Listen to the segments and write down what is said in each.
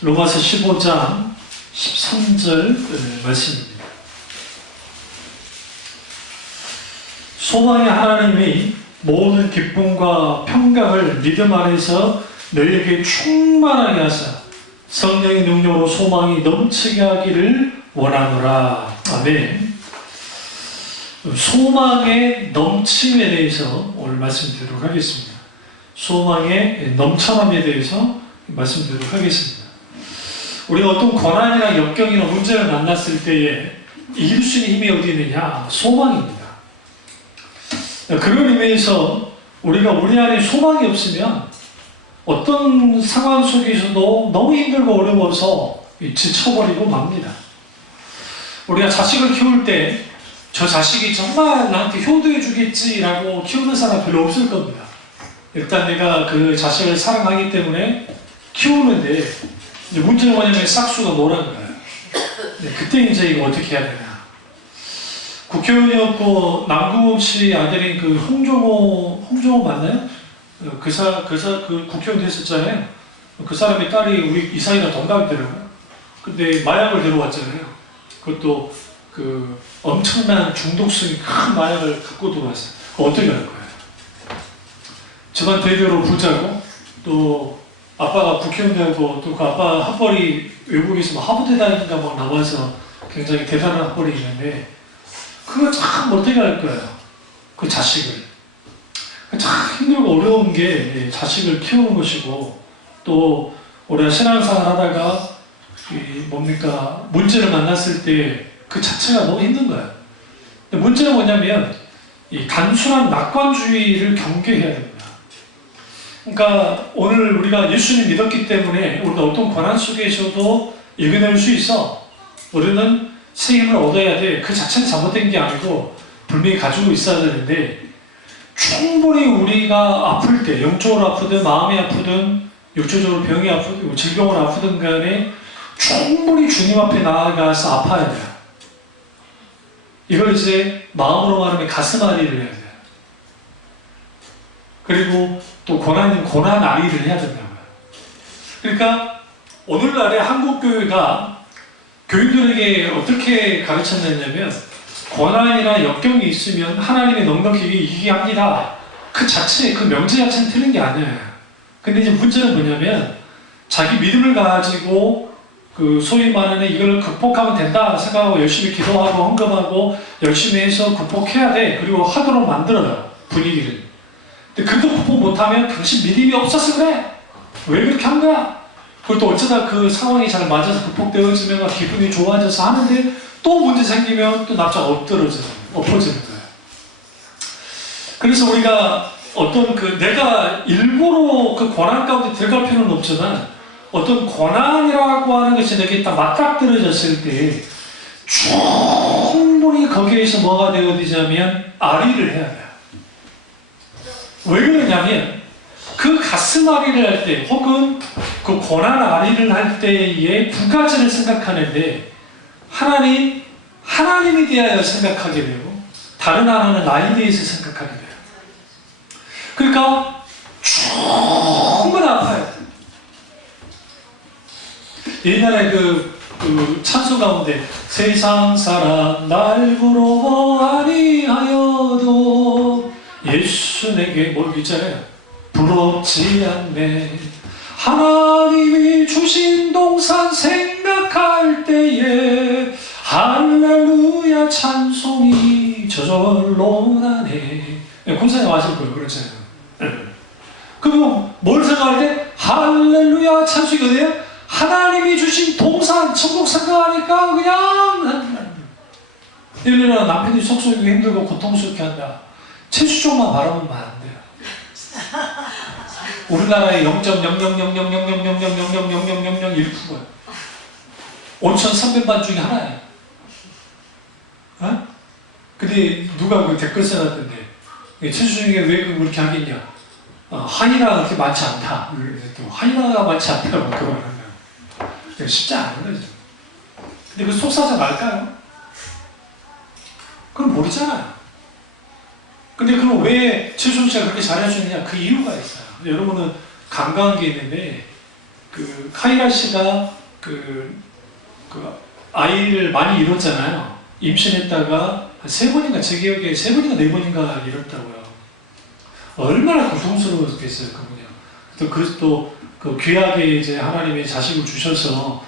로마서 15장 13절 말씀입니다. 소망의 하나님이 모든 기쁨과 평강을 믿음 안에서 너희에게 충만하게 하사 성령의 능력으로 소망이 넘치게 하기를 원하노라. 아멘. 소망의 넘침에 대해서 오늘 말씀드리도록 하겠습니다. 소망의 넘쳐남에 대해서 말씀드리도록 하겠습니다. 우리가 어떤 고난이나 역경이나 문제를 만났을 때에 이길 수 있는 힘이 어디 있느냐? 소망입니다. 그런 의미에서 우리가 우리 안에 소망이 없으면 어떤 상황 속에서도 너무 힘들고 어려워서 지쳐버리고 맙니다. 우리가 자식을 키울 때 저 자식이 정말 나한테 효도해 주겠지라고 키우는 사람 별로 없을 겁니다. 일단 내가 그 자식을 사랑하기 때문에 키우는데 이제 문제는 뭐냐면 싹수가 노란 거예요. 그때 이제 이거 어떻게 해야 되나. 국회의원이었고 남궁옥 씨 아들인 그 홍정호 맞나요? 그 국회의원 됐었잖아요. 그 사람의 딸이 우리 이사이랑 동갑이더라고요. 근데 마약을 들어왔잖아요. 그것도 그 엄청난 중독성이 큰 마약을 갖고 들어왔어요. 어떻게 할 거예요? 집안 대대로 부자고 또 아빠가 국회의원 되고 또 그 아빠 학벌이 외국에서 뭐 하버드 다니니까 막 나와서 굉장히 대단한 학벌이 있는데 그거 참 어떻게 할 거예요? 그 자식을. 참 힘들고 어려운 게 자식을 키우는 것이고 또 우리가 신앙생활 하다가 문제를 만났을 때 그 자체가 너무 힘든 거예요. 근데 문제는 뭐냐면 이 단순한 낙관주의를 경계해야 됩니다. 그러니까 오늘 우리가 예수님 믿었기 때문에 우리가 어떤 고난 속에서도 이겨낼 수 있어. 우리는 새 힘을 얻어야 돼. 그 자체는 잘못된 게 아니고 분명히 가지고 있어야 되는데 충분히 우리가 아플 때 영적으로 아프든 마음이 아프든 육체적으로 병이 아프든 질병으로 아프든 간에 충분히 주님 앞에 나아가서 아파야 돼요. 이걸 이제 마음으로 말하면 가슴앓이를 해야 돼요. 그리고 또 고난 앓이를 해야 된다고요. 그러니까 오늘날의 한국교회가 교인들에게 어떻게 가르쳤느냐면 고난이나 역경이 있으면 하나님의 넉넉히 이기게 합니다. 그 자체, 그 명제 자체는 틀린 게 아니에요. 근데 이제 문제는 뭐냐면 자기 믿음을 가지고 그 소위 말하는 이걸 극복하면 된다 생각하고 열심히 기도하고 헌금하고 열심히 해서 극복해야 돼. 그리고 하도록 만들어요. 분위기를. 근데 그것도 극복 못하면 당신 믿음이 없어서 그래. 왜 그렇게 한 거야? 그리고 또 어쩌다 그 상황이 잘 맞아서 극복되어지면 기분이 좋아져서 하는데 또 문제 생기면 또 납작 엎어지는 거예요. 그래서 우리가 어떤 내가 일부러 그 고난 가운데 들어갈 필요는 없지만 어떤 고난이라고 하는 것이 내게 딱 맞닥뜨려졌을 때 충분히 거기에서 뭐가 되어지냐면 앓이를 해야 돼요. 왜 그러냐면 그 가슴앓이를 할 때 혹은 그 고난 앓이를 할 때에 두 가지를 생각하는데 하나님에 대하여 생각하게 되고 다른 하나는 나에 대해서 생각하게 돼요. 그러니까 충분히 아파야 돼요. 옛날에 그 찬송 가운데 세상 사람 날 부러워 아니하여도 예수 내게 뭘 있잖아요. 부럽지 않네. 하나님이 주신 동산 생각할 때에 할렐루야 찬송이 저절로 나네. 군사님 아실 거예요. 그렇잖아요. 그럼 뭘 생각할 때 할렐루야 찬송이 어디에요? 하나님이 주신 동산 천국 생각하니까 그냥 예를 들어 남편이 속속이고 힘들고 고통스럽게 한다. 최수종만 바라보면 안 돼요. 우리나라의 0.000000000000001%예요. 5,300만 중에 하나예요. 어? 근데 누가 그 댓글 써놨던데 최수종이가 왜 그렇게 하겠냐? 한인화가 그렇게 많지 않다. 한인화가 많지 않다고 그러는 쉽지 않은 거죠. 근데 그 속사자 말까요? 그건 모르잖아요. 근데 그럼 왜 최수종 씨가 그렇게 잘해주느냐? 그 이유가 있어요. 여러분은 감각한 게 있는데 그 카이라 씨가 그 아이를 많이 잃었잖아요. 임신했다가 한 3번인가, 제 기억에 3번인가 4번인가 잃었다고요. 얼마나 고통스러웠겠어요, 그분이요. 또 그래서 또 그 귀하게 이제 하나님의 자식을 주셔서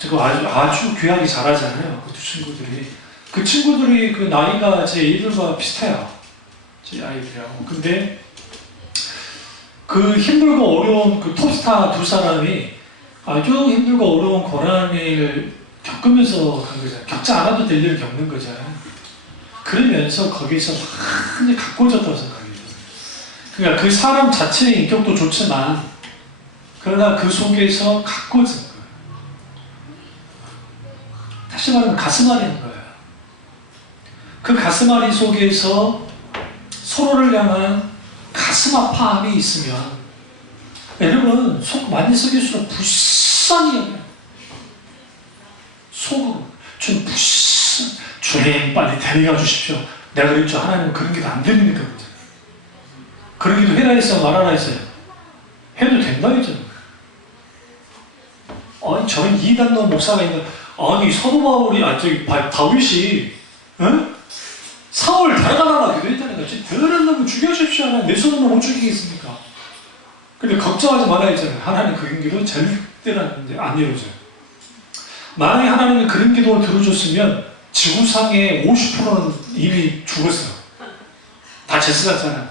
지금 아주 귀하게 자라잖아요. 그 두 친구들이. 그 친구들이 그 나이가 제 애들과 비슷해요. 제 아이들하고. 근데 그 힘들고 어려운 그 톱스타 두 사람이 아주 힘들고 어려운 고난을 겪으면서 간 거잖아요. 겪지 않아도 될 일을 겪는 거잖아요. 그러면서 거기서 많이 가꿔졌다고 생각해요. 그러니까 그 사람 자체의 인격도 좋지만 그러나 그 속에서 가꿔진 거예요. 다시 말하면 가슴앓이인 거예요. 그 가슴앓이 속에서 서로를 향한 가슴 아파함이 있으면 여러분 속 많이 썩일수록 불쌍히 여겨요. 속으로 주님 빨리 데려가 주십시오. 내가 그랬죠. 하나님은 그런 기도 안 됩니까? 그런 기도 해라 했어요, 말하라 했어요? 해도 된다 했잖아요. 아니 저런 이단노 목사가 있는, 아니 사도 바울이 다윗이 사울 데려가라고 기도했다니까. 더러운 놈을 죽여주십시오. 하나 내 손으로 못 죽이겠습니까? 근데 걱정하지 말아야 했잖아요. 하나님 그런 기도 절대로 안 이루어져요. 만약에 하나님이 그런 기도를 들어줬으면 지구상의 50%는 이미 죽었어요. 다 제스갔잖아요.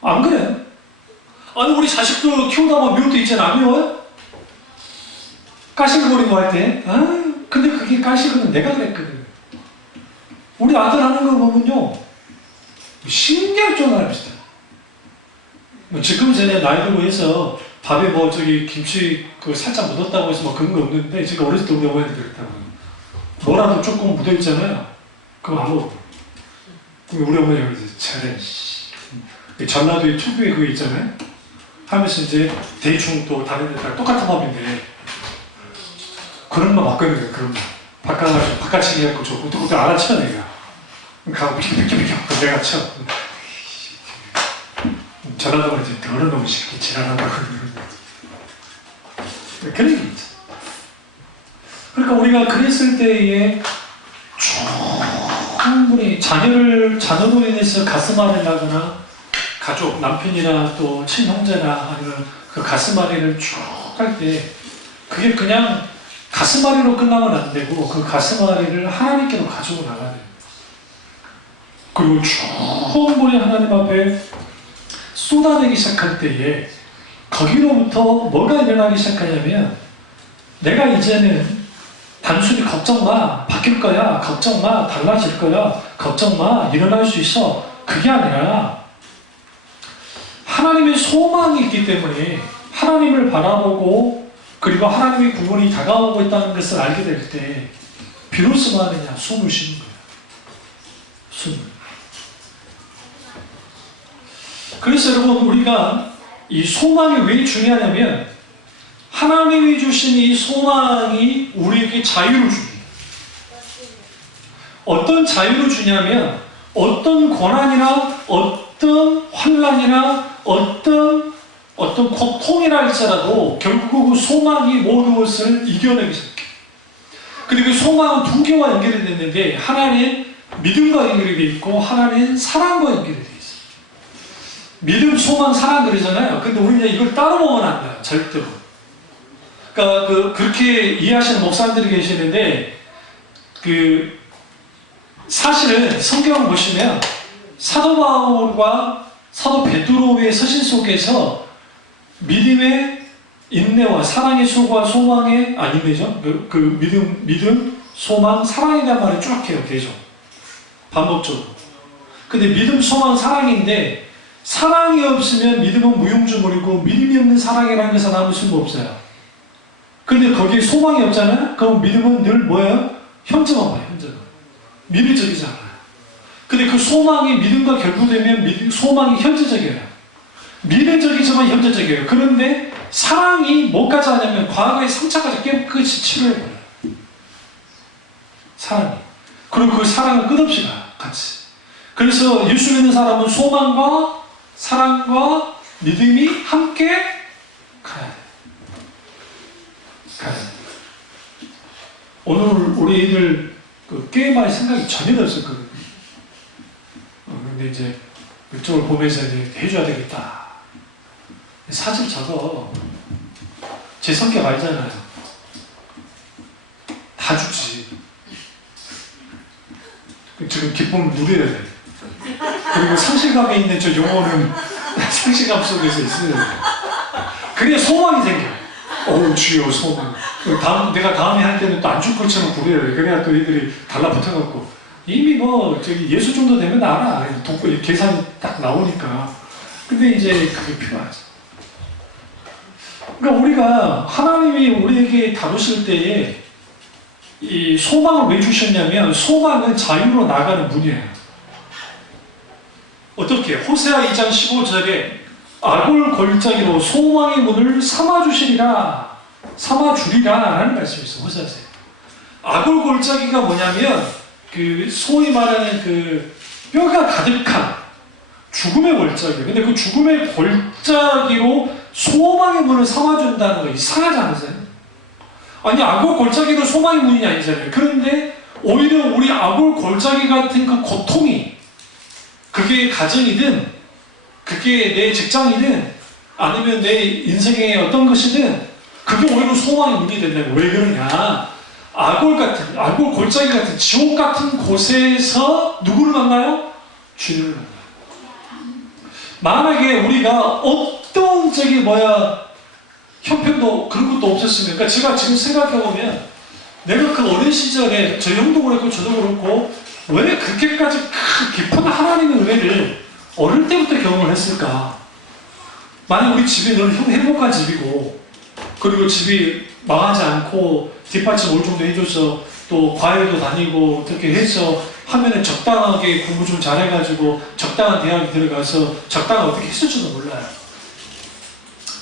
안 그래? 아니 우리 자식들 키우다 보면 미울 때 있잖아. 안 미워요? 까실거리는 거 할 때. 근데 그게 까실거리는 내가 그랬거든. 우리 아들 하는 거 보면요 신기할 비슷해. 지금 전에 나이 들고 해서 밥에 김치 살짝 묻었다고 해서 그런 거 없는데, 제가 어렸을 때 우리 어머니한테 그랬다고요. 뭐라도 조금 묻어있잖아요. 그거 안 먹어. 우리 어머니가 이제 잘해. 전라도에 특유의 그거 있잖아요. 하면서 이제 대충 또 다른 데다가 똑같은 밥인데 그런 거 바꿔야 그런 거. 바꿔가지고 바깥치기 해갖고 저 그것도 알아쳐 내가. 가고 비켜비켜 내가 쳐. 전라도가 이제 더러운 놈이 이렇게 지랄한다고 그런 얘기 있죠. 그러니까 우리가 그랬을 때에 충분히 자녀로 인해서 가슴앓이를 하거나 가족, 남편이나 또 친형제나 아니면 그 가슴앓이를 쭉 할 때 그게 그냥 가슴앓이로 끝나면 안 되고 그 가슴앓이를 하나님께로 가지고 나가야 돼요. 그리고 충분히 하나님 앞에 쏟아내기 시작할 때에 거기로부터 뭐가 일어나기 시작하냐면, 내가 이제는 단순히 걱정 마, 바뀔 거야, 걱정 마, 달라질 거야, 걱정 마, 일어날 수 있어, 그게 아니라 하나님의 소망이 있기 때문에 하나님을 바라보고 그리고 하나님의 구원이 다가오고 있다는 것을 알게 될 때 비로소 하느냐, 숨을 쉬는 거예요. 숨을. 그래서 여러분 우리가 이 소망이 왜 중요하냐면 하나님이 주신 이 소망이 우리에게 자유를 줍니다. 어떤 자유를 주냐면 어떤 고난이나 어떤 환난이나 어떤 고통이라 할지라도 결국 그 소망이 모든 것을 이겨내기 시작해요. 근데 그 소망은 두 개와 연결이 됐는데 하나는 믿음과 연결이 되어 있고 하나는 사랑과 연결이 되어 있어요. 믿음, 소망, 사랑 그러잖아요. 근데 우리는 이걸 따로 보면 안 돼요. 절대로. 그러니까 그렇게 이해하시는 목사님들이 계시는데 사실은 성경을 보시면 사도 바울과 사도 베드로의 서신 속에서 믿음의 인내와 사랑의 수고와 소망의 인내죠. 믿음, 소망, 사랑에 대한 말을 쭉 해요. 계속 반복적으로. 근데 믿음, 소망, 사랑인데 사랑이 없으면 믿음은 무용주물이고 믿음이 없는 사랑이라는 것은 아무 쓸모 없어요. 근데 거기에 소망이 없잖아요? 그럼 믿음은 늘 뭐예요? 현재만 봐요. 현재만. 미래적이잖아요. 근데 그 소망이 믿음과 결부되면 소망이 현재적이에요. 미래적이지만 현재적이에요. 그런데 사랑이 뭐까지 하냐면 과거의 상처까지 깨끗이 치료해버려요. 사랑이. 그리고 그 사랑은 끝없이 가요. 같이. 그래서 예수 믿는 사람은 소망과 사랑과 믿음이 함께 가야 돼요. 가요. 오늘 우리 애들 그 게임할 생각이 전혀 없었거든요. 근데 이제 그쪽을 보면서 이제 해줘야 되겠다. 사실 저거 제 성격 알잖아요. 다 죽지. 지금 기쁨을 누려야 돼. 그리고 상실감에 있는 저 영혼은 상실감 속에서 있어요. 그래야 소망이 생겨. 어우 주여 소망. 내가 다음에 할 때는 또 안 죽을 것처럼 구려야 돼. 그래야 또 애들이 달라붙어갖고 이미 뭐 저기 예수 정도 되면 알아. 계산이 딱 나오니까. 근데 이제 그게 필요하죠. 그러니까 우리가 하나님이 우리에게 다루실 때에 이 소망을 왜 주셨냐면 소망은 자유로 나가는 문이에요. 어떻게? 호세아 2장 15절에 아골 골짜기로 소망의 문을 삼아주시리라 삼아주리라 라는 말씀이 있어요. 호세아서. 아골 골짜기가 뭐냐면 그 소위 말하는 그 뼈가 가득한 죽음의 골짜기예요. 근데 그 죽음의 골짜기로 소망의 문을 삼아준다는 거 이상하지 않으세요? 아니 아골 골짜기도 소망의 문이 아니잖아요. 그런데 오히려 우리 아골 골짜기 같은 그 고통이 그게 가정이든 그게 내 직장이든 아니면 내 인생의 어떤 것이든 그게 오히려 소망의 문이 된다는 거예요. 왜 그러냐? 아골 골짜기 같은 지옥 같은 곳에서 누구를 만나요? 주님을 만나요. 만약에 우리가 어떤 형편도 그런 것도 없었으면, 그러니까 제가 지금 생각해보면 내가 그 어린 시절에 저 형도 그렇고 저도 그렇고 왜 그렇게까지 깊은 하나님의 은혜를 어릴 때부터 경험을 했을까? 만약 우리 집이 늘 행복한 집이고 그리고 집이 망하지 않고 뒷받침 올 정도 해줘서 또 과외도 다니고 어떻게 해서 하면은 적당하게 공부 좀 잘해가지고 적당한 대학에 들어가서 적당하게 어떻게 했을지도 몰라요.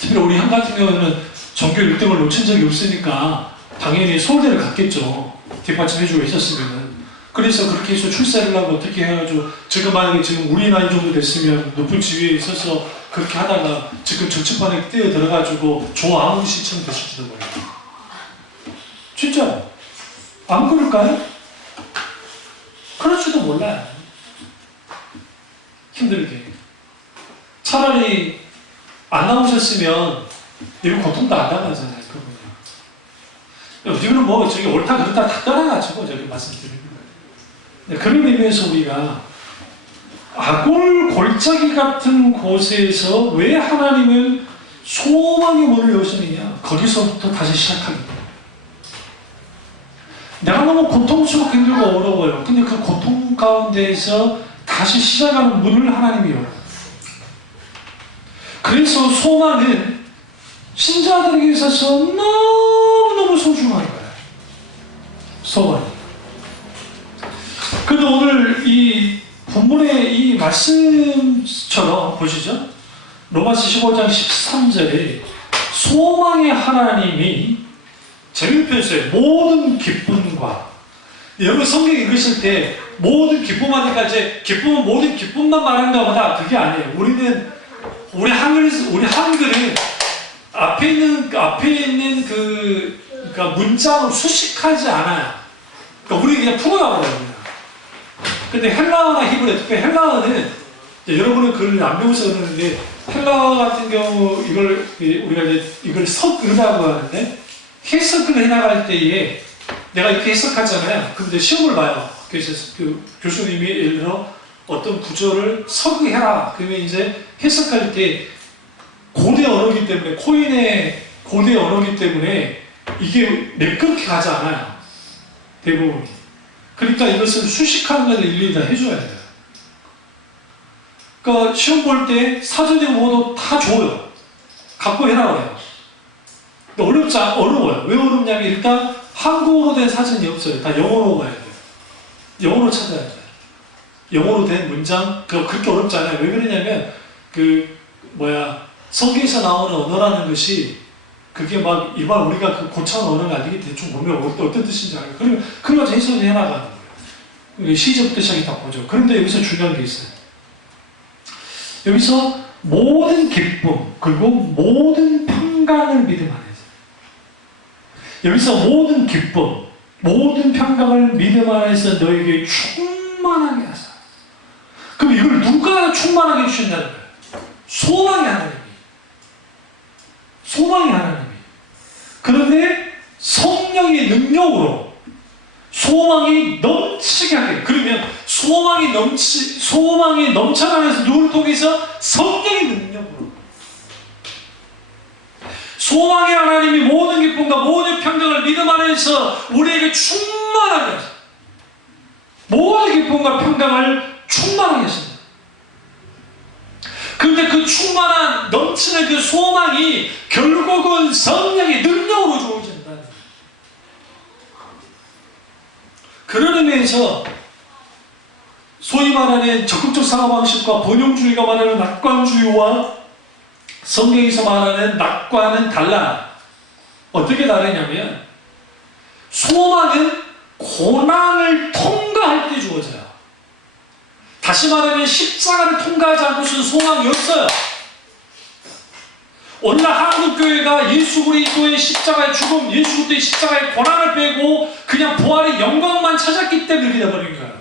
특히 우리 형 같은 경우는 전교 1등을 놓친 적이 없으니까 당연히 서울대를 갔겠죠. 뒷받침 해주고 있었으면은. 그래서 그렇게 해서 출세를 하고 어떻게 해가지고 지금 만약에 지금 우리 나이 정도 됐으면 높은 지위에 있어서 그렇게 하다가 지금 정치판에 뛰어 들어가지고 조아웅 씨처럼 됐을지도 몰라요. 진짜 안 그럴까요? 그럴지도 몰라요. 힘들게. 차라리 안 나오셨으면 이런 고통도 안 당하잖아요. 그분이. 이거는 뭐 저기 옳다 그렇다 다 떠나가지고 저기 말씀드리는 거예요. 그런 의미에서 우리가 아골 골짜기 같은 곳에서 왜 하나님은 소망의 문을 여시느냐? 거기서부터 다시 시작하게 돼요. 내가 너무 고통스럽고 힘들고 어려워요. 근데 그 고통 가운데에서 다시 시작하는 문을 하나님이 열어요. 그래서 소망은 신자들에게 있어서 너무너무 소중한 거예요. 소망이. 그런데 오늘 이 본문의 이 말씀처럼 보시죠. 로마서 15장 13절에 소망의 하나님이 재밌는 표현이었어요. 모든 기쁨과. 여러분 성경 읽으실 때 모든 기쁨 하니까 이제 기쁨은 모든 기쁨만 말하는가 보다. 그게 아니에요. 우리 한글은 앞에 있는 그러니까 문장을 수식하지 않아요. 그러니까 우리 그냥 풀어나가거든요. 근데 헬라어나 히브리, 특히 헬라어는 여러분은 글을 안 배워서 그러는데 헬라어 같은 경우 우리가 이걸 석의라고 하는데 해석을 해나갈 때에 내가 이렇게 해석하잖아요. 근데 시험을 봐요. 그래서 그 교수님이 예를 들어 어떤 구조를 석의해라. 그러면 이제 해석할 때 고대 언어이기 때문에 코인의 고대 언어이기 때문에 이게 매끄럽게 가지 않아요. 대부분이. 그러니까 이것을 수식하는 것을 일일이 다 해줘야 돼요. 그러니까 시험 볼 때 사전이고 뭐도 다 줘요. 갖고 해라 그래요. 어려워요. 왜 어렵냐면 일단 한국어로 된 사전이 없어요. 다 영어로 가야 돼요. 영어로 찾아야 돼요. 영어로 된 문장, 그렇게 어렵지 않아요. 왜 그러냐면 성경에서 나오는 언어라는 것이 그게 막 일반 우리가 그 고창 언어가 아니기 대충 보면 어떤 뜻인지 알아요. 그러면 해석을 해나가는 거예요. 시제부터 시작이 다 보죠. 그런데 여기서 중요한 게 있어요. 여기서 모든 기쁨 그리고 모든 평강을 믿음 안에서. 여기서 모든 기쁨, 모든 평강을 믿음 안에서 너에게 충만하게 하사. 그럼 이걸 누가 충만하게 주신다는 거예요? 소망의 하나님이. 소망의 하나님이. 그런데 성령의 능력으로 소망이 넘치게 하게. 그러면 소망이 넘쳐나면서 누구를 통해서? 성령의 능력으로. 소망의 하나님이 모든 기쁨과 모든 평강을 믿음 안에서 우리에게 충만하게 하십니다. 모든 기쁨과 평강을 충만하게 하십니다. 그런데 그 충만한 넘치는 그 소망이 결국은 성령의 능력으로 주어진다. 그런 의미에서 소위 말하는 적극적 사고방식과 번영주의가 말하는 낙관주의와 성경에서 말하는 낙관은 달라. 어떻게 다르냐면 소망은 고난을 통과할 때 주어져요. 다시 말하면 십자가를 통과하지 않고서는 소망이 없어요. 오늘날 한국교회가 예수 그리스도의 십자가의 죽음, 예수 그리스도의 십자가의 고난을 빼고 그냥 부활의 영광만 찾았기 때문에 이렇게 되어버린 거예요.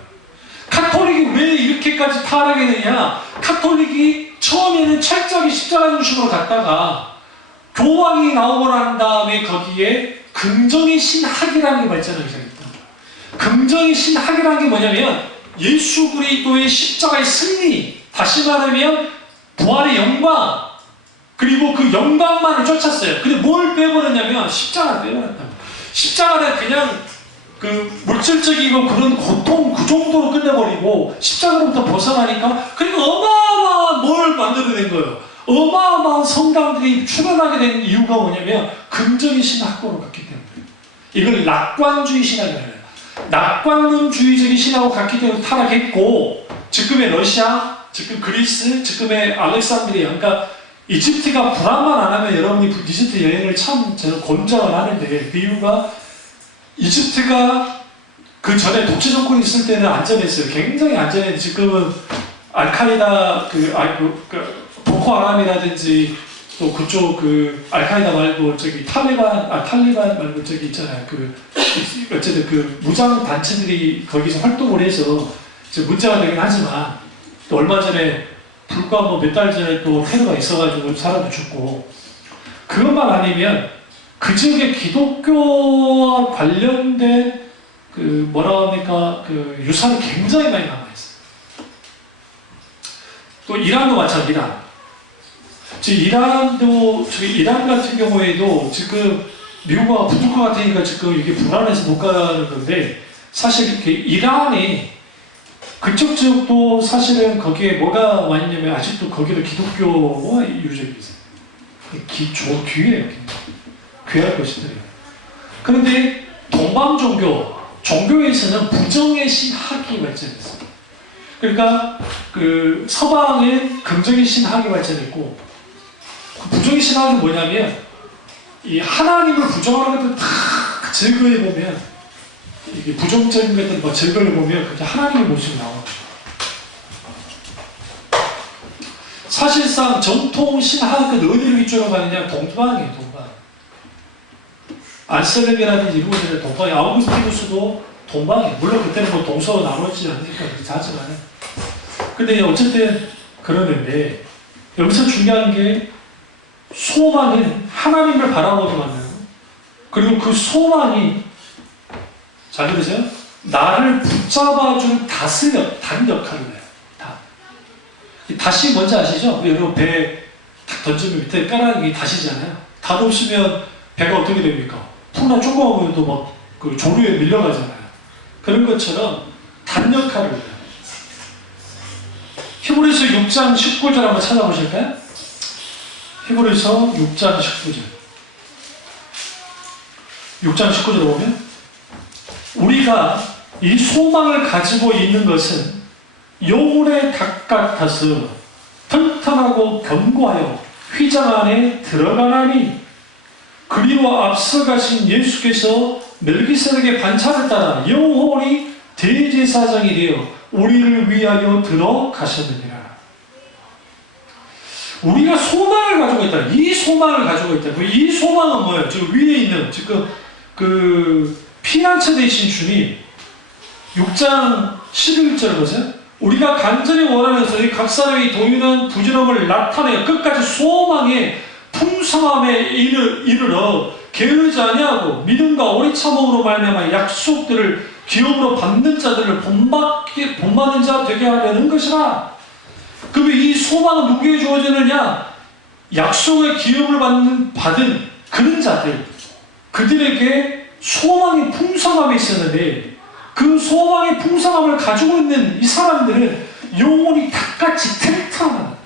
카톨릭이 왜 이렇게까지 타락했느냐? 카톨릭이 처음에는 철저하게 십자가 중심으로 갔다가 교황이 나오고 난 다음에 거기에 긍정의 신학이라는 게 발전하기 시작했다. 긍정의 신학이라는 게 뭐냐면 예수 그리스도의 십자가의 승리, 다시 말하면 부활의 영광, 그리고 그 영광만을 쫓았어요. 근데 뭘 빼버렸냐면 십자가를 빼버렸다. 십자가는 그냥 그 물질적이고 그런 고통 그 정도로 끝내버리고 십자가로부터 벗어나니까 그리고 어마어마한 뭘 만들어낸 거예요. 어마어마한 성당들이 출현하게 된 이유가 뭐냐면 긍정의 신학으로 갔기 때문에. 이걸 낙관주의 신학이라고 해요. 낙관론주의적인 신학으로 갔기 때문에 타락했고, 지금의 러시아, 지금 그리스, 지금의 알렉산드리아, 그러니까 이집트가 불안만 안 하면 여러분이 이집트 여행을 참 저는 권장을 하는데, 그 이유가 이집트가 그 전에 독재 정권이 있을 때는 안전했어요. 굉장히 안전했는데 지금은 알카이다 보코하람이라든지 또 그쪽 그 알카이다 말고 저기 탈리반 말고 저기 있잖아요. 그 어쨌든 그 무장 단체들이 거기서 활동을 해서 이제 문제가 되긴 하지만 또 얼마 전에 불과 뭐 몇 달 전에 또 테러가 있어가지고 사람도 죽고, 그것만 아니면 그 지역에 기독교와 관련된 그 뭐라 합니까 그 유산이 굉장히 많이 남아있어요. 또 이란도 마찬가지다. 지금 이란 같은 경우에도 지금 미국과 붙을 것 같으니까 지금 이게 불안해서 못 가는 건데, 사실 이렇게 이란이 그쪽 지역도 사실은 거기에 뭐가 많냐면 아직도 거기도 기독교와 유적이 있어요. 귀해요. 귀할 것이더래요. 그런데 동방 종교에서는 부정의 신학이 발전했어요. 그러니까 그 서방은 긍정의 신학이 발전했고, 그 부정의 신학은 뭐냐면 이 하나님을 부정하는 것들 다 제거해 보면, 이게 부정적인 것들 뭐 제거해 보면 그게 하나님의 모습이 나와요. 사실상 전통 신학은 어디로 이쪽으로 가느냐? 동방이에요, 동방. 안셀렘이라든지 이런 곳들은 동방이, 아우구스티누스도 동방이에요. 물론 그때는 뭐 동서로 나눠지지 않으니까 그렇게 하지만. 근데 어쨌든 그러는데, 여기서 중요한 게 소망은 하나님을 바라보게 만드는, 그리고 그 소망이, 잘 들으세요? 나를 붙잡아줄 단 역할을 해요. 닷이 뭔지 아시죠? 여러분 배 탁 던지면 밑에 까라는 게 닷이잖아요. 닷 없으면 배가 어떻게 됩니까? 풍랑 조금하면 또 막 그 조류에 밀려가잖아요. 그런 것처럼 단 역할을 해요. 히브리서 6장 19절 한번 찾아보실까요? 히브리서 6장 19절. 6장 19절 보면 우리가 이 소망을 가지고 있는 것은 영혼의 닭 같아서 튼튼하고 견고하여 휘장 안에 들어가나니, 그리로 앞서가신 예수께서 멜기세덱의 반차를 따라 영원히 대제사장이 되어 우리를 위하여 들어가셨느니라. 우리가 소망을 가지고 있다. 이 소망을 가지고 있다. 이 소망은 뭐예요? 지금 위에 있는, 지금 그 피난처 되신 주님 6장 11절 보세요. 우리가 간절히 원하면서 각 사람이 동일한 부지런함을 나타내어 끝까지 소망의 풍성함에 이르러 게으르지 아니하고 믿음과 오래 참음으로 말미암아 약속들을 기업으로 받는 자들을 본받는 자 되게 하려는 것이라. 그러면 이 소망은 누구에게 주어지느냐? 약속의 기업을 받은 그런 자들, 그들에게 소망의 풍성함이 있었는데 그 소망의 풍성함을 가지고 있는 이 사람들은 영혼이 닭같이 탱탱한,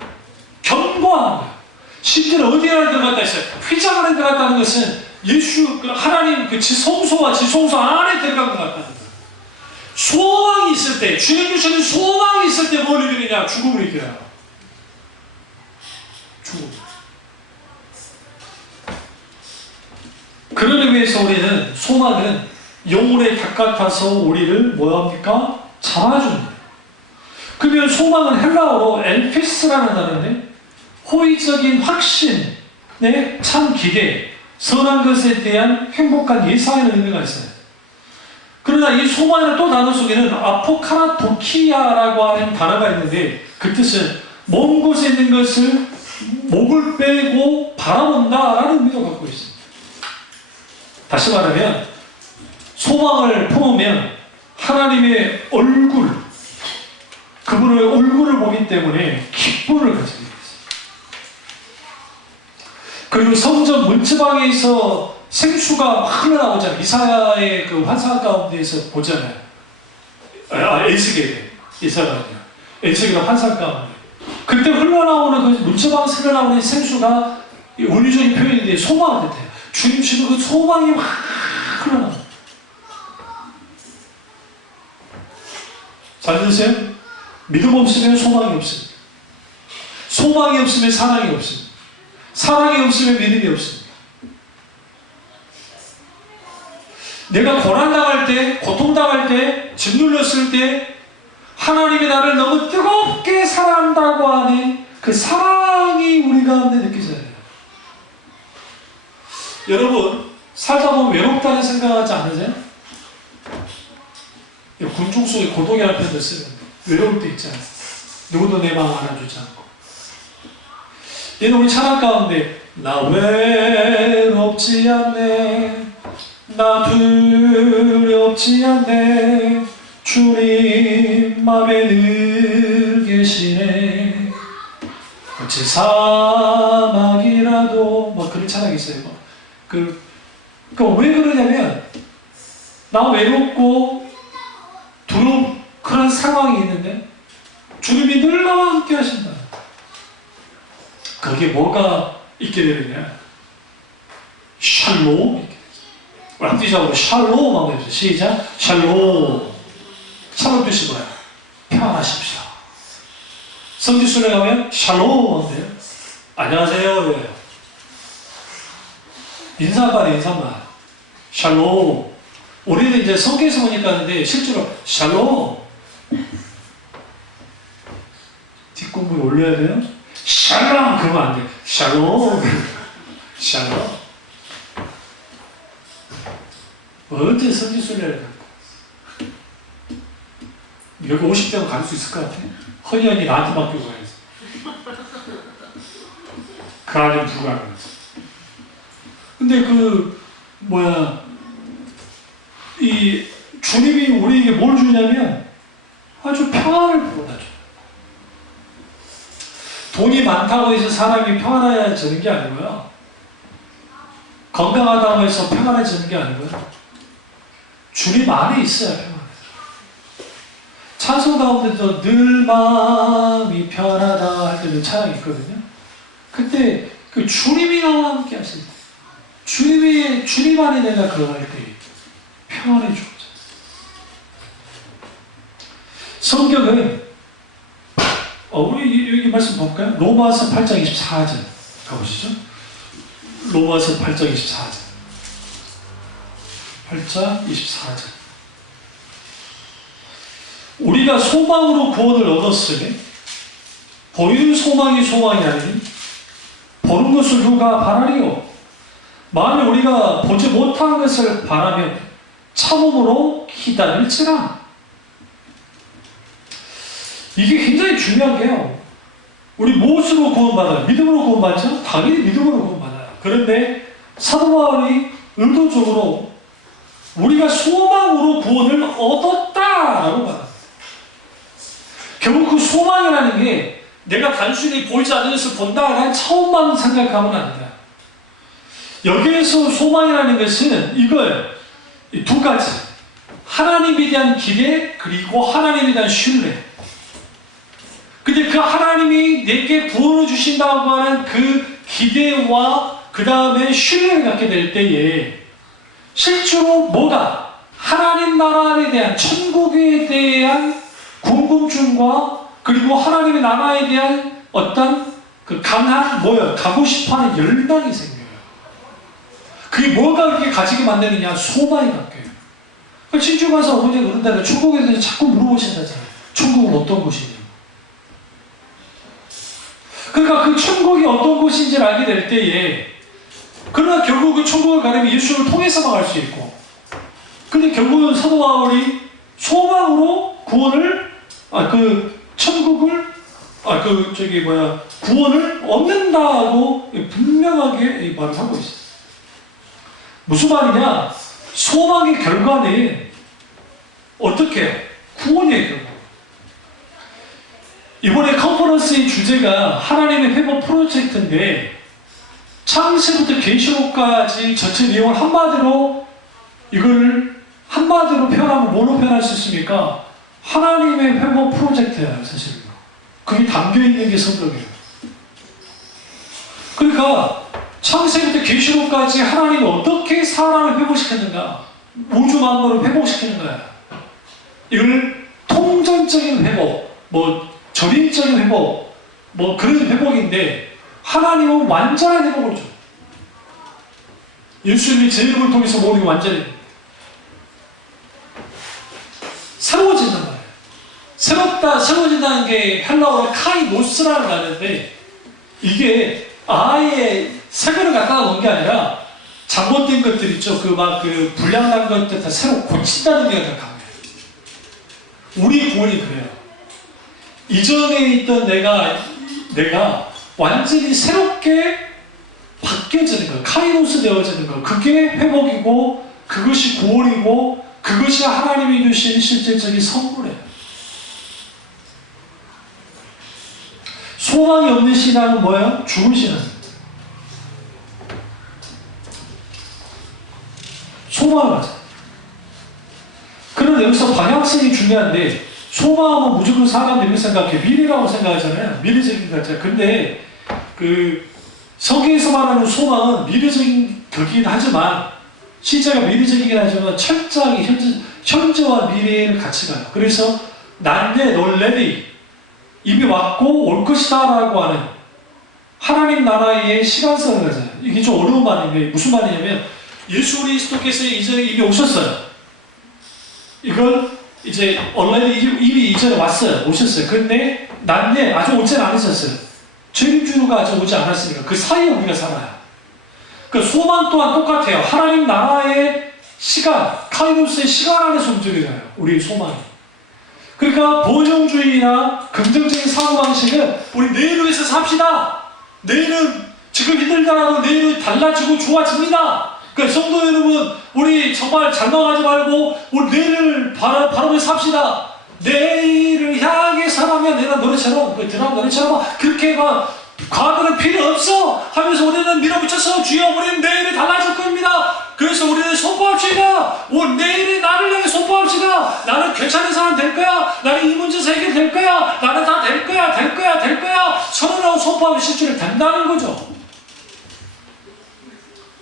견고한 거예요. 심지어 어디 안에 들어갔다 했어요? 휘장 안에 들어갔다는 것은 예수, 하나님 그 지성소와 지성소 안에 들어간 것 같다는 거예요. 소망이 있을 때, 주님 주시는 소망이 있을 때 뭘 이기느냐? 죽음을 이겨요. 죽음. 그런 의미에서 우리는 소망은 영혼의 닭 같아서 우리를 뭐합니까? 잡아줍니다. 그러면 소망은 헬라어로 엘피스라는 단어인데 호의적인 확신, 참 기대, 선한 것에 대한 행복한 예상의 의미가 있어요. 그러나 이 소망의 또 단어 속에는 아포카라토키아라고 하는 단어가 있는데 그 뜻은 먼 곳에 있는 것을 목을 빼고 바라본다라는 의미가 갖고 있습니다. 다시 말하면 소망을 품으면 하나님의 얼굴, 그분의 얼굴을 보기 때문에 기쁨을 가지게 됩니다. 그리고 성전 문지방에서 생수가 막 흘러나오잖아요. 이사야의 그 환상 가운데에서 보잖아요. 에스겔, 이사야가 아니라 에스겔의 환상 가운데. 그때 흘러나오는 그 문지방에서 흘러나오는 생수가 원리적인 표현인데 소망을 뜻해요. 주님 주는 그 소망이 막 흘러나옵니다. 잘 들으세요? 믿음 없으면 소망이 없습니다. 소망이 없으면 사랑이 없습니다. 사랑이 없으면 믿음이 없습니다. 내가 고난당할 때, 고통당할 때, 짓눌렸을 때 하나님이 나를 너무 뜨겁게 사랑한다고 하는 그 사랑이 우리 가운데 느껴져야 돼요. 여러분, 살다 보면 외롭다는 생각하지 않으세요? 군중 속에 고독이라는 표현도 쓰는데 외로울 때 있잖아요. 누구도 내 마음 알아주지 않고. 얘는 우리 찬양 가운데 나 외롭지 않네, 나 두렵지 않네, 주님 맘에 늘 계시네, 어찌 사막이라도 뭐 그런 찬양이 있어요. 왜 그러냐면 나 외롭고 두려운 그런 상황이 있는데 주님이 늘 나와 함께 하신다. 거기에 뭐가 있게 되느냐? 샬롬이 있게 되죠. 락디자고 샬롬 한번 해보세요. 시작. 샬롬. 샬롬 뜻이 뭐야? 평안하십시오. 성지순례 가면 샬롬 한대요. 안녕하세요. 인사말, 인사말. 샬롬. 우리는 이제 성경에서 보니까 하는데 실제로 샬롬. 뒷공부에 올려야 돼요? 샬롬! 그러면 안 돼. 샬롬. 샬롬. 언제 성지순례를 갈까? 여기 50대면 갈 수 있을 것 같아. 허니언니 나한테 맡기고 가야지. 그 안에 불가능하지. 근데 이 주님이 우리에게 뭘 주냐면 아주 평안을 보여줘. 돈이 많다고 해서 사람이 평안해지는 게 아니고요. 건강하다고 해서 평안해지는 게 아니고요. 주님 안에 있어야 평안해요. 찬송 가운데도 늘 마음이 편하다 할 때도 찬양이 있거든요. 그때 그 주님이 나와 함께 하실 때, 주님 안에 내가 거할 때 평안해 주죠. 성경은 우리 여기 말씀 볼까요? 로마서 8장 24절 가보시죠. 로마서 8장 24절. 8장 24절. 우리가 소망으로 구원을 얻었으니 보이는 소망이 소망이 아니니 보는 것을 누가 바라리요? 만일 우리가 보지 못한 것을 바라면 참음으로 기다릴지라. 이게 굉장히 중요한 게요. 우리 무엇으로 구원받아요? 믿음으로 구원받죠? 당연히 믿음으로 구원받아요. 그런데 사도 바울이 의도적으로 우리가 소망으로 구원을 얻었다라고 말합니다. 결국 그 소망이라는 게 내가 단순히 보이지 않는 것을 본다라는 차원만 생각하면 안 돼요. 여기에서 소망이라는 것은 이걸 두 가지, 하나님에 대한 기대 그리고 하나님에 대한 신뢰. 근데 그 하나님이 내게 부어를 주신다고 하는 그 기대와 그 다음에 신뢰를 갖게 될 때에 실제로 뭐가 하나님 나라에 대한 천국에 대한 궁금증과 그리고 하나님의 나라에 대한 어떤 그 강한 가고 싶어하는 열망이 생겨요. 그게 뭐가 그렇게 가지게 만드느냐? 소망이 바뀌어요. 진주 가서 어머니가 그런다면 천국에 대해서 자꾸 물어보신다잖아요. 천국은 어떤 곳이냐? 그러니까 그 천국이 어떤 곳인지를 알게 될 때에 그러나 결국 그 천국을 가려면 예수를 통해서만 갈 수 있고 근데 결국은 사도 바울이 소망으로 구원을 천국을 구원을 얻는다고 분명하게 말을 하고 있어요. 무슨 말이냐? 소망의 결과는 어떻게? 구원이에요, 결국. 이번에 컨퍼런스의 주제가 하나님의 회복 프로젝트인데 창세부터 계시록까지 전체 내용을 한마디로 표현하면 뭐로 표현할 수 있습니까? 하나님의 회복 프로젝트예요, 사실은. 그게 담겨있는 게 성경이에요. 그러니까 창세부터 계시록까지 하나님이 어떻게 사람을 회복시켰는가? 우주 만물을 회복시키는 거야. 이걸 통전적인 회복, 전인적인 회복, 그런 회복인데 하나님은 완전한 회복을 줘요. 예수님이 제 이름을 통해서 모든 게 완전히 새로워진단 말이에요. 새로워진다는 게 헬라어로 카이노스라는 말인데 이게 아예 새 거를 갖다가 놓은 게 아니라 잘못된 것들 있죠. 불량난 것들 다 새로 고친다는 게 더 강해요. 우리 구원이 그래요. 이전에 있던 내가 완전히 새롭게 바뀌어지는 거예요. 카이노스 되어지는 거예요. 그게 회복이고 그것이 구원이고 그것이 하나님이 주신 실질적인 선물이에요. 소망이 없는 신앙은 뭐예요? 죽은 신앙입니다. 소망을 하자. 그런데 여기서 방향성이 중요한데 소망하면 무조건 사람들이 이렇게 생각해. 미래라고 생각하잖아요. 미래적인 것 같아요. 근데 성경에서 말하는 소망은 미래적인 거긴 하지만 시제가 미래적이긴 하지만 철저하게 현재와 미래를 같이 가요. 그래서 난데 놀래리 이미 왔고 올 것이다 라고 하는 하나님 나라의 시간성을 가져요. 이게 좀 어려운 말인데 무슨 말이냐면 예수 그리스도께서 이전에 이미 오셨어요. 이걸 이제 이미 이전에 왔어요. 오셨어요. 근데 난데 아직 오지는 않으셨어요. 책임주가 아직 오지 않았으니까 그 사이에 우리가 살아요. 그 소망 또한 똑같아요. 하나님 나라의 시간, 카이노스의 시간 안에서 움직여요. 우리의 소망이. 그러니까 보정주의나 긍정적인 사고방식은 우리 내일을 위해서 삽시다. 내일은 지금 힘들더라도 내일은 달라지고 좋아집니다. 그러니까 성도 여러분, 우리 정말 장담하지 말고 우리 내일을 바라보며 삽시다. 내일을 향해 살아면 내가 너네처럼 드라마 너네처럼 그렇게 과거는 필요 없어 하면서 우리는 밀어붙여서 주여 우리는 내일이 달라질 겁니다. 그래서 우리는 선포합시다. 내일이 나를 향해 선포합시다. 나는 괜찮은 사람 될 거야. 나는 이 문제에서 해결될 거야. 나는 다 될 거야. 선언하고 선포하면 실제로 된다는 거죠.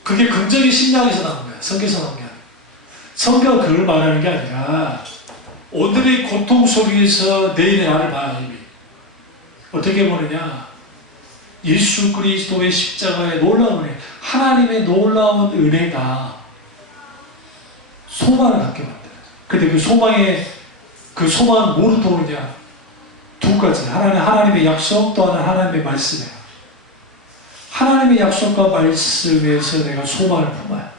그게 긍정의 심리학에서 나온 거야. 성경에서 나온 게 아니야. 성경은 그걸 말하는 게 아니라 오늘의 고통 속에서 내일의 나를 봐야 이미. 어떻게 보느냐. 예수 그리스도의 십자가의 놀라운 은혜, 하나님의 놀라운 은혜가 소망을 갖게 만들어요. 근데 그 소망은 뭐로 도우냐? 두 가지. 하나님의 약속, 또 하나는 하나님의 말씀이에요. 하나님의 약속과 말씀에서 내가 소망을 품어요.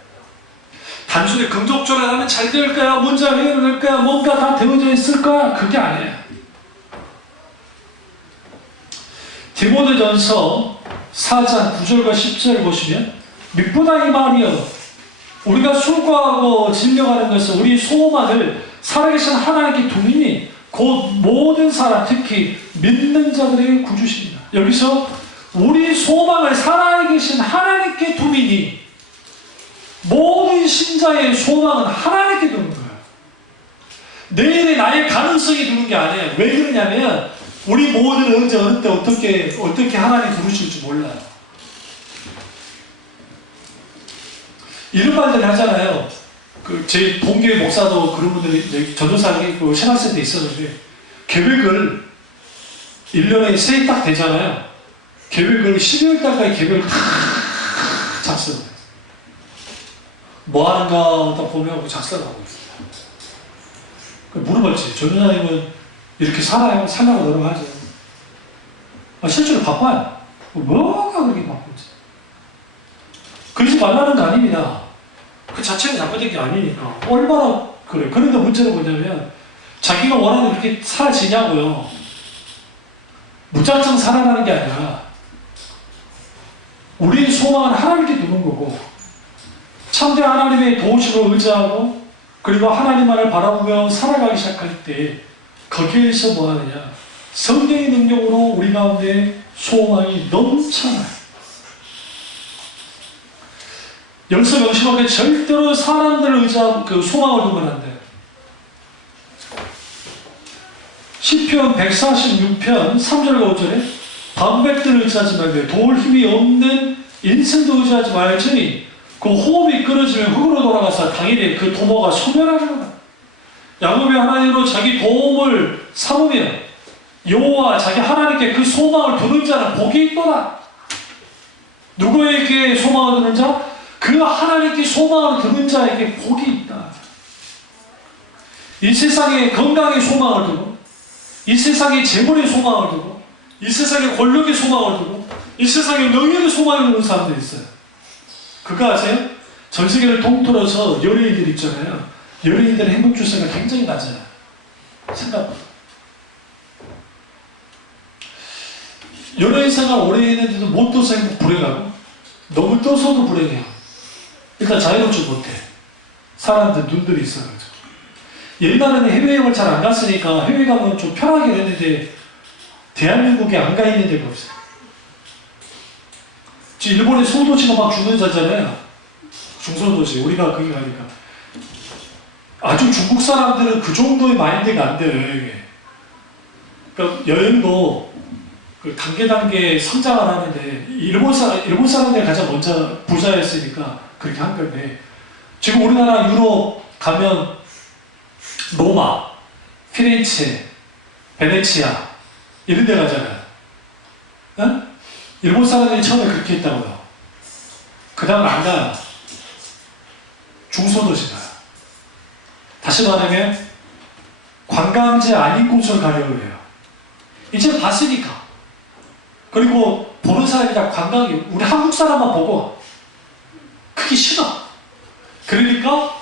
단순히 긍정적으로 하면 잘 될 거야, 문제가 해결될 거야, 뭔가 다 되어져 있을 거야, 그게 아니에요. 디모데전서 4장 9절과 10절 보시면 미쁘다 이 말이여 우리가 수고하고 진령하는 것은 우리 소망을 살아계신 하나님께 두리니 곧 모든 사람 특히 믿는 자들에게 구주십니다. 여기서 우리 소망을 살아계신 하나님께 두리니 모든 신자의 소망은 하나님께 두는 거예요. 내일의 나의 가능성이 두는 게 아니에요. 왜 그러냐면 우리 모든 언제 어느 때 어떻게 하나님 부르실지 몰라요. 이런 말들 하잖아요. 제 동교회 목사도 그런 분들이 전도사에 신학생 때 있었는데 계획을 1년에 세 딱 되잖아요. 계획을 12월 달까지 계획을 다 작성해요. 뭐 하는가 딱 보면 작성하고 있어요. 물어봤지. 전도사님은 이렇게 살아요? 살라고 노력하죠. 실제로 바빠요. 뭐가 그렇게 바쁜지. 그러지 말라는 거 아닙니다. 그 자체가 잘못된 게 아니니까. 얼마나 그래. 그런데 문제는 뭐냐면 자기가 원하는 그렇게 살아지냐고요. 무작정 살아가는 게 아니라 우리의 소망은 하나님께 두는 거고 참된 하나님의 도우심을 의지하고 그리고 하나님만을 바라보며 살아가기 시작할 때 거기에서 뭐 하느냐? 성령의 능력으로 우리 가운데 소망이 넘쳐나요. 여기서 명심한 게 절대로 사람들을 의지하고 그 소망을 두면 안 돼요. 시편 146편 3절과 5절에 방백들을 의지하지 말고 도울 힘이 없는 인생도 의지하지 말지니 그 호흡이 끊어지면 흙으로 돌아가서 당일에 그 도모가 소멸하는 거다. 야곱이 하나님으로 자기 도움을 삼으면 여호와 자기 하나님께 그 소망을 두는 자는 복이 있도다. 누구에게 소망을 두는 자? 그 하나님께 소망을 두는 자에게 복이 있다. 이 세상에 건강의 소망을 두고 이 세상에 재물의 소망을 두고 이 세상에 권력의 소망을 두고 이 세상에 명예의 소망을 두는 사람들이 있어요. 그거 아세요? 전 세계를 통틀어서 연예인들 있잖아요. 연예인들의 행복 주세가 굉장히 낮아요. 생각보다. 연예인 생활 오래 했는데도 못 떠서 행복 불행하고 너무 떠서도 불행해요. 일단 자유롭지 못해. 사람들 눈들이 있어가지고. 옛날에는 해외여행을 잘 안 갔으니까 해외 가면 좀 편하게 했는데 대한민국에 안 가 있는 데가 없어요. 지금 일본의 소도시가 막 죽는 자잖아요. 중소도시. 우리가 거기 가니까. 아주 중국 사람들은 그 정도의 마인드가 안 돼요, 여행에. 그러니까 여행도 그 단계 성장을 하는데 일본 사람들이 가장 먼저 부자였으니까 그렇게 한 건데 지금 우리나라 유럽 가면 로마, 피렌체, 베네치아 이런 데 가잖아요. 응? 일본 사람들이 처음에 그렇게 했다고요. 그 다음은 안 가요. 중소도시 가요. 다시 말하면 관광지 아닌 곳을 가려고 해요. 이제 봤으니까. 그리고 보는 사람이 다 관광이 우리 한국 사람만 보고 그게 싫어. 그러니까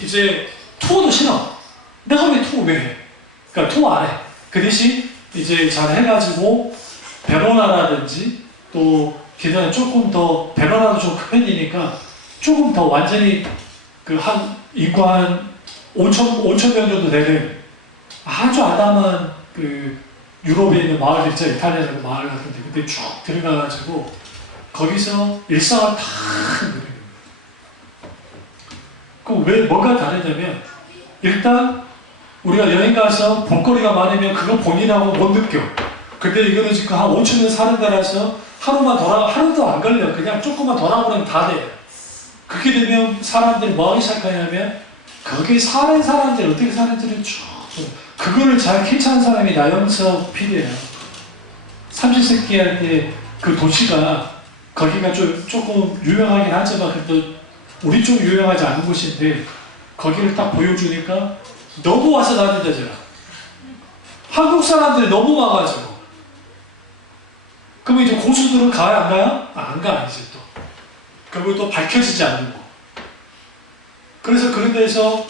이제 투어도 싫어. 내가 왜 투어 왜 해? 그러니까 투어 안 해. 그 대신 이제 잘 해가지고 베로나라든지 또 게다가 조금 더 베로나도 좀 큰 편이니까 조금 더 완전히 그 한 인구 한 5천 명 정도 되는 아주 아담한 그 유럽에 있는 마을 있죠. 이탈리아의 마을 같은데 근데 쭉 들어가가지고 거기서 일상을 다 하는 거예요. 왜 뭐가 다르냐면 일단 우리가 여행 가서 볼거리가 많으면 그거 본인하고 못 느껴. 근데 이거는 지금 한 5천 명 사는 데라서 하루도 안 걸려. 그냥 조금만 돌아보면 다 돼요. 그렇게 되면 사람들이 뭐 하기 시작하냐면 거기 사는 사람들 어떻게 사는지를 쭉 그거를 잘 캐치한 사람이 나영석 PD예요. 30세기 할 때 그 도시가 거기가 조금 유명하긴 하지만 그래도 우리 쪽 유명하지 않은 곳인데 거기를 딱 보여주니까 너무 와서 나는 데잖아. 한국 사람들이 너무 와가지고 그러면 이제 고수들은 가요, 안 가요? 안 가, 이제 또. 그리고 또 밝혀지지 않는 거. 그래서 그런 데서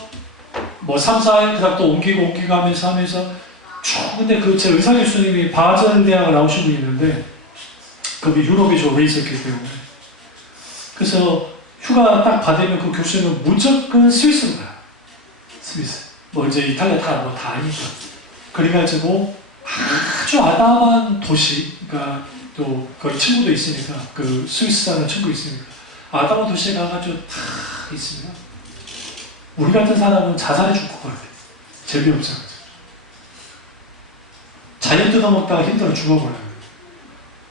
뭐 3, 4일, 그 다음 또 옮기고 하면서 쭉, 근데 그 제 의사 교수님이 바젤 대학을 나오신 분이 있는데, 거기 유럽에 저 오래 있었기 때문에. 그래서 휴가 딱 받으면 그 교수님은 무조건 스위스로 가요. 스위스. 뭐 이제 이탈리아 다 아니까. 그래가지고 아주 아담한 도시, 그러니까 또 거기 친구도 있으니까, 그 스위스 사는 친구 있으니까, 아담한 도시에 가가지고 다 있으면 우리 같은 사람은 자살해 죽을 것 같아. 재미없어가지고. 자연 뜯어먹다가 힘들어 죽어버려요.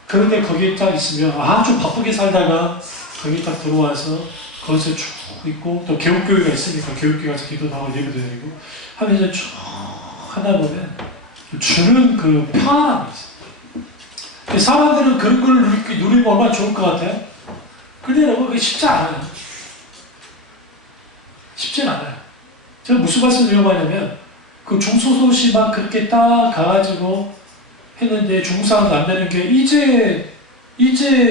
그런데 거기에 딱 있으면 아주 바쁘게 살다가 거기 딱 들어와서 거기서 쭉 있고, 또 개국교회가 있으니까 개국교회 가서 기도도 하고 예배도 드리고 하면서 쭉 하다 보면 주는 그 평안함이 있어요. 사람들은 그런 걸 누리면 얼마나 좋을 것 같아요? 근데 여러분 그게 쉽지 않아요. 쉽진 않아요. 제가 무슨 말씀 드리려고 하냐면, 그 중소도시만 그렇게 딱 가가지고 했는데 중국 사람도 안 되는 게 이제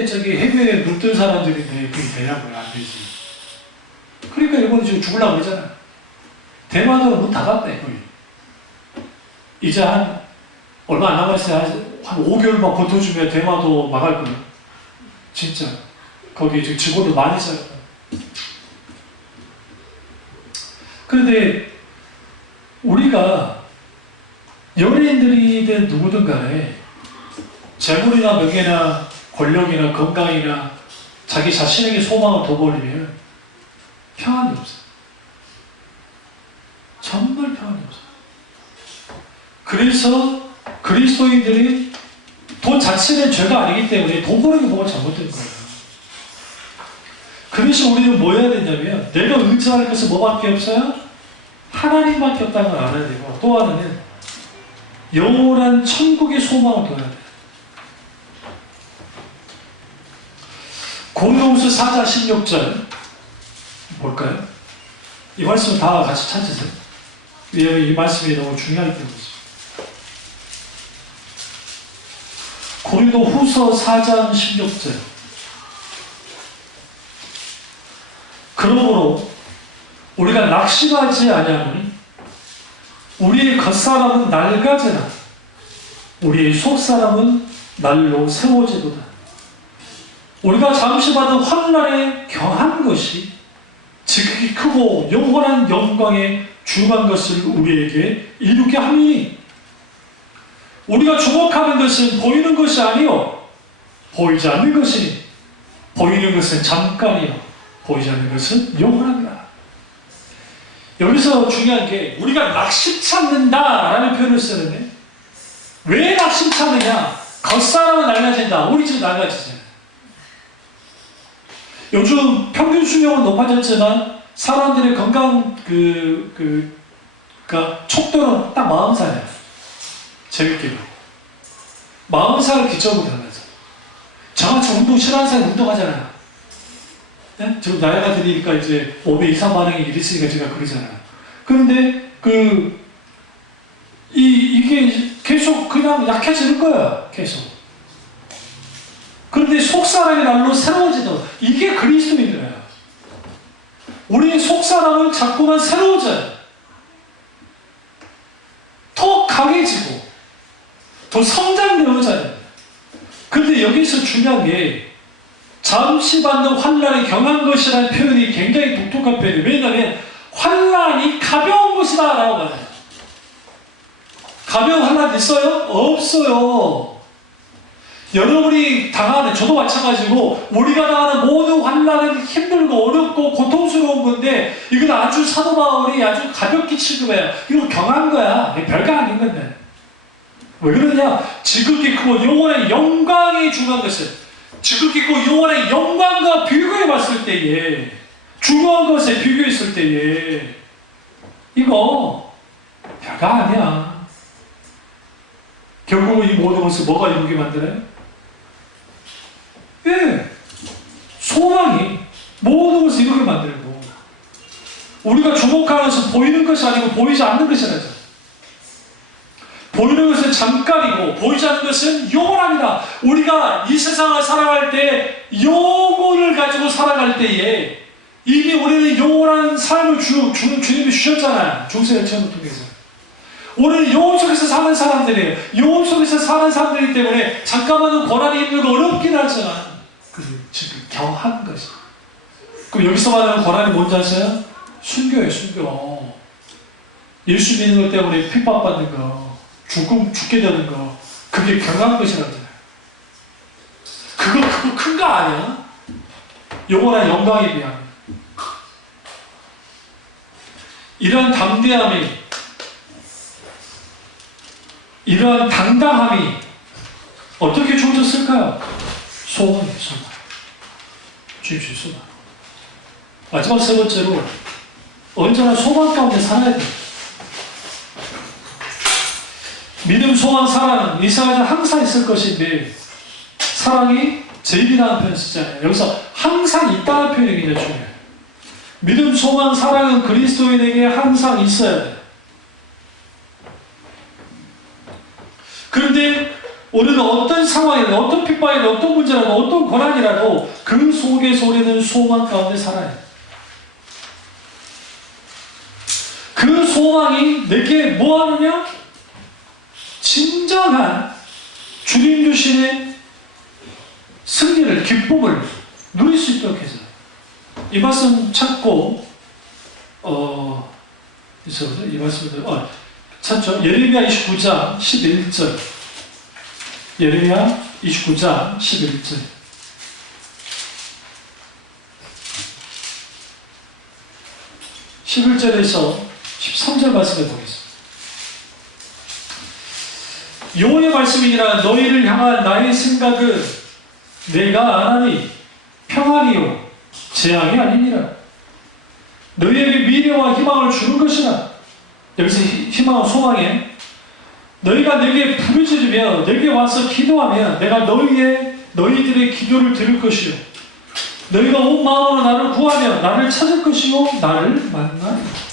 저기 해외에 물든 사람들인데 그게 되냐고요. 안 되지. 그러니까 일본이 지금 죽으려고 그러잖아요. 대만으로 문 닫았대, 거의. 이제 한 얼마 안 남았어요. 한 5개월만 버텨주면 대만도 망할 거예요. 진짜. 거기 지금 직원들 많이 써요. 그런데 우리가 연예인들이든 누구든 간에 재물이나 명예나 권력이나 건강이나 자기 자신에게 소망을 둬버리면 평안이 없어요. 정말 평안이 없어요. 그래서 그리스도인들이 돈 자체는 죄가 아니기 때문에 돈 버는 게 뭐가 잘못된 거예요. 그래서 우리는 뭐 해야 되냐면, 내가 의지할 것은 뭐밖에 없어요? 하나님밖에 없다는 걸 알아야 되고, 또 하나는 영원한 천국의 소망을 둬야 돼요. 고린도후서 4장 16절 볼까요? 이 말씀 다 같이 찾으세요. 왜냐하면 이 말씀이 너무 중요하기 때문이죠. 고린도후서 4장 16절. 그러므로 우리가 낙심하지 아니하노니 우리의 겉사람은 낡아지나 우리의 속사람은 날로 새워지도다. 우리가 잠시 받은 환난에 경한 것이 지극히 크고 영원한 영광에 중한 것을 우리에게 이루게 하니, 우리가 주목하는 것은 보이는 것이 아니요 보이지 않는 것이니, 보이는 것은 잠깐이요 보이지 않는 것은 영원합니다. 여기서 중요한 게, 우리가 낙심치 않는다라는 표현을 쓰는데, 왜 낙심치 않느냐? 겉사람은 낡아진다. 우리 지금 낡아지잖아요. 요즘 평균 수명은 높아졌지만 사람들의 건강 그러니까 촉도는 딱 40살이에요. 재밌게도 40살 기점으로 변하죠. 저같이 운동 싫어하는 사람이 운동하잖아요. 네? 지금 나이가 드니까 이제 몸에 이상 반응이 일으키니까 제가 그러잖아요. 그런데 이게 계속 그냥 약해지는 거예요. 계속. 그런데 속사람이 날로 새로워지도록, 이게 그리스도인이에요. 우리 속사람은 자꾸만 새로워져요. 더 강해지고 더 성장되어져요. 그런데 여기서 중요한 게, 잠시 받는 환난에 경한 것이라는 표현이 굉장히 독특한 표현이에요. 왜냐하면 환난이 가벼운 것이다 라고 말해요. 가벼운 환난 있어요? 없어요. 여러분이 당하는, 저도 마찬가지고, 우리가 당하는 모든 환난은 힘들고 어렵고 고통스러운 건데, 이건 아주 사도 바울이 아주 가볍게 취급해요. 이거 경한 거야. 별거 아닌 건데. 왜 그러냐? 지극히 크고 영원한 영광이 중요한 것을, 지극히 크고 영원한 영광과 비교해 봤을 때에, 중요한 것에 비교했을 때에, 이거 별거 아니야. 결국은 이 모든 것을 뭐가 이루게 만드나요? 예, 소망이 모든 것을 이루게 만들고, 우리가 주목하는 것은 보이는 것이 아니고 보이지 않는 것이라죠. 보이는 것은 잠깐이고 보이지 않는 것은 영원합니다. 우리가 이 세상을 살아갈 때 영혼을 가지고 살아갈 때에 이미 우리는 영원한 삶을 주님이 주셨잖아요. 중세의 체험을 통해서. 우리는 영혼 속에서 사는 사람들이에요. 영혼 속에서 사는 사람들이기 때문에 잠깐만은 고난이 힘들고 어렵긴 하지만 지금 경한 것이. 그럼 여기서 말하는 고난이 뭔지 아세요? 순교예요. 순교. 예수 믿는 것 때문에 핍박받는 거, 죽게 되는 거, 그게 경한 것이라잖아요. 그거 큰 거 아니야? 영원한 영광에 비하면. 이러한 담대함이, 이러한 당당함이 어떻게 주어졌을까요? 소망이에요, 소망. 주님 주신 소망. 마지막 세 번째로, 언제나 소망 가운데 살아야 돼요. 믿음, 소망, 사랑은 이 세상에 항상 있을 것인데, 사랑이 제일이라는 표현을 쓰잖아요. 여기서 항상 있다는 표현이 굉장히 중요해요. 믿음, 소망, 사랑은 그리스도인에게 항상 있어야 돼요. 그런데 우리는 어떤 상황이든, 어떤 핍박이든, 어떤 문제라도, 어떤 고난이라도 그 속에서 우리는 소망 가운데 살아야 돼요. 그 소망이 내게 뭐 하느냐? 진정한 주님 주시는 승리를, 기쁨을 누릴 수 있도록 해서 이 말씀 찾고 이 말씀을 찾죠. 예레미야 29장 11절. 예레미야 29장 11절. 11절에서 13절 말씀을 보겠습니다. 여호와의 말씀이니라. 너희를 향한 나의 생각은 내가 안하니 평안이요 재앙이 아니니라. 너희에게 미래와 희망을 주는 것이라. 여기서 희망은 소망에, 너희가 내게 부르짖으며 내게 와서 기도하면 내가 너희들의 기도를 들을 것이요 너희가 온 마음으로 나를 구하며 나를 찾을 것이요 나를 만나리라.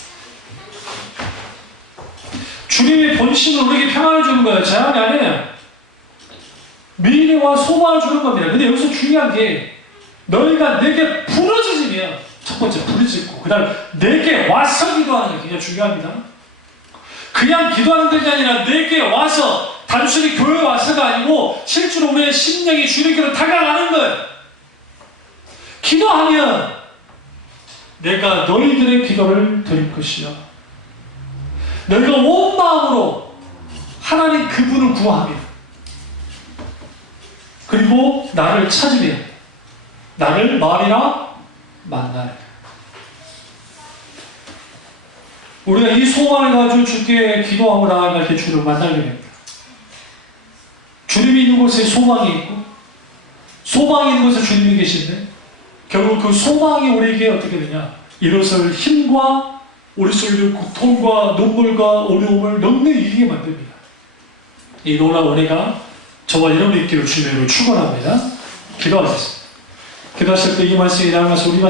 주님의 본심은 우리에게 평안을 주는 거예요. 재앙이 아니에요. 미래와 소망을 주는 겁니다. 근데 여기서 중요한 게, 너희가 내게 부르짖으면, 첫 번째 부르짖고, 그 다음 내게 와서 기도하는 게 굉장히 중요합니다. 그냥 기도하는 것이 아니라 내게 와서, 단순히 교회 와서가 아니고 실제로 우리의 심령이 주님께로 다가가는 거예요. 기도하면 내가 너희들의 기도를 드릴 것이요 너희가 온 마음으로 하나님 그분을 구하며, 그리고 나를 찾으며 나를 마음이나 만나리. 우리가 이 소망을 가지고 주께 기도하고 나아갈 때 주를 만나게 됩니다. 주님이 있는 곳에 소망이 있고, 소망이 있는 곳에 주님이 계신데, 결국 그 소망이 우리에게 어떻게 되냐? 일어설 힘과 우리 속의 고통과 눈물과 어려움을 넘는 이기게 만듭니다. 이 놀라운 은혜가 저와 여러분이 있기를 주님으로 축원합니다. 기도하겠습니다. 기도하실 때 이 말씀이 나아가서 우리가